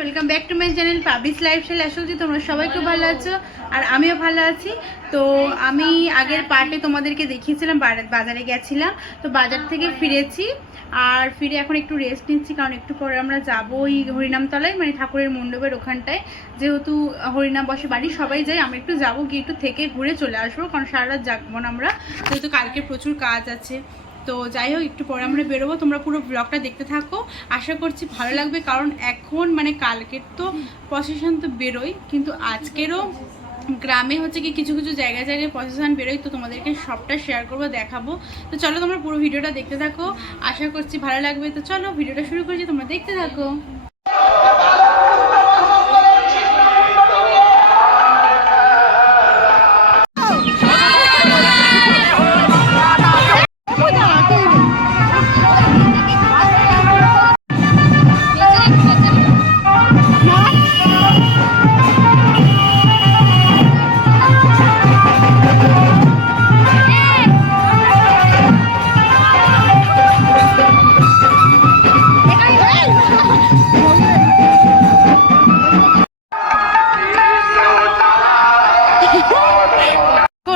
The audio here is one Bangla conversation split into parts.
Welcome back to my channel publish lifestyle. আশা করছি তোমরা সবাই খুব ভালো আছো আর আমিও ভালো আছি। তো আমি আগের পার্টে তোমাদেরকে দেখিয়েছিলাম বাজারে গেছিলাম, তো বাজার থেকে ফিরেছি আর ফিরে এখন একটু রেস্ট নিচ্ছি, কারণ একটু পরে আমরা যাবো ওই হরিনামতলায়, মানে ঠাকুরের মণ্ডপের ওখানটায়। যেহেতু হরিনাম বসে বাড়ি সবাই যাই, আমরা একটু যাবো, গিয়ে একটু থেকে ঘুরে চলে আসবো, কারণ সারা রাত জাগবো না আমরা, যেহেতু কালকে প্রচুর কাজ আছে। তো যাই হোক, একটু পরে আমরা বেরোবো, তোমরা পুরো ব্লগটা দেখতে থাকো, আশা করছি ভালো লাগবে। কারণ এখন মানে কালকের তো প্রসেশন তো বেরোয়, কিন্তু আজকেরও গ্রামে হচ্ছে কি কিছু কিছু জায়গায় জায়গায় প্রসেশন বেরোয়, তো তোমাদেরকে সবটা শেয়ার করবো, দেখাবো। তো চলো তোমরা পুরো ভিডিওটা দেখতে থাকো, আশা করছি ভালো লাগবে। তো চলো ভিডিওটা শুরু করছি, তোমরা দেখতে থাকো।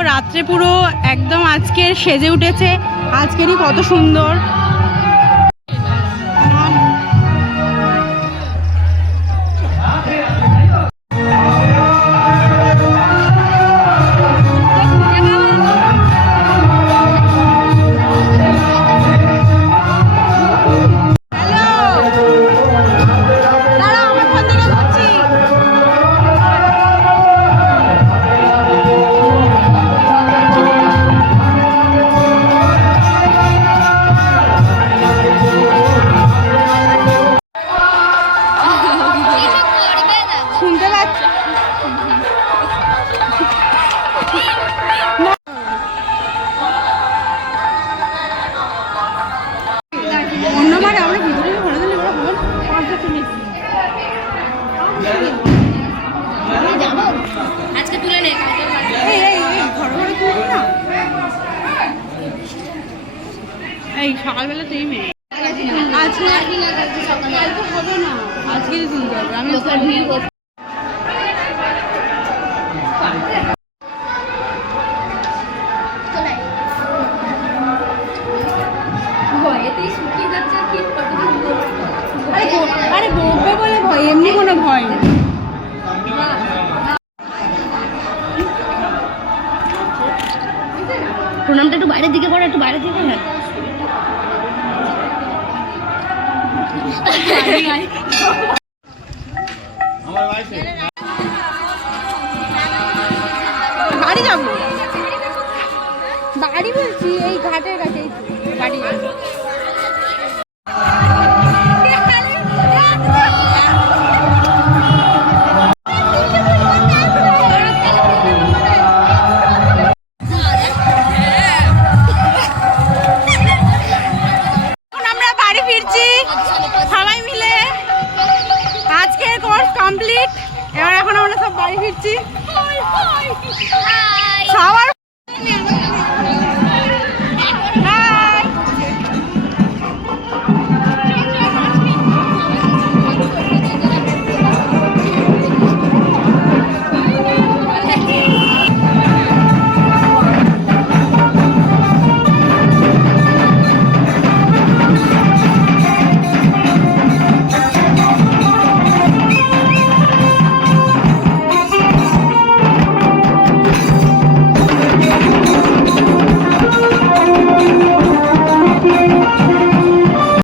রাত্রে পুরো একদম আজকের সেজে উঠেছে, আজকেরই কত সুন্দর। আজকে তুলে নে, এই সকালবেলা তুই মেয়ে আজকে হবে না, আজকে তুলতে হবে। আমি আরে বকবে বলে ভয়, এমনি কোনো ভয় নেই। প্রণামটা একটু বাইরের দিকে করো, একটু বাইরের দিকে না বাড়ি যাবো, বাড়ি বলছি এই ঘাটের কাছে বাড়ি যাবো। সবাই মিলে আজকের কোর্স কমপ্লিট, এবার এখন আমরা সব বাড়ি ফিরছি। সবার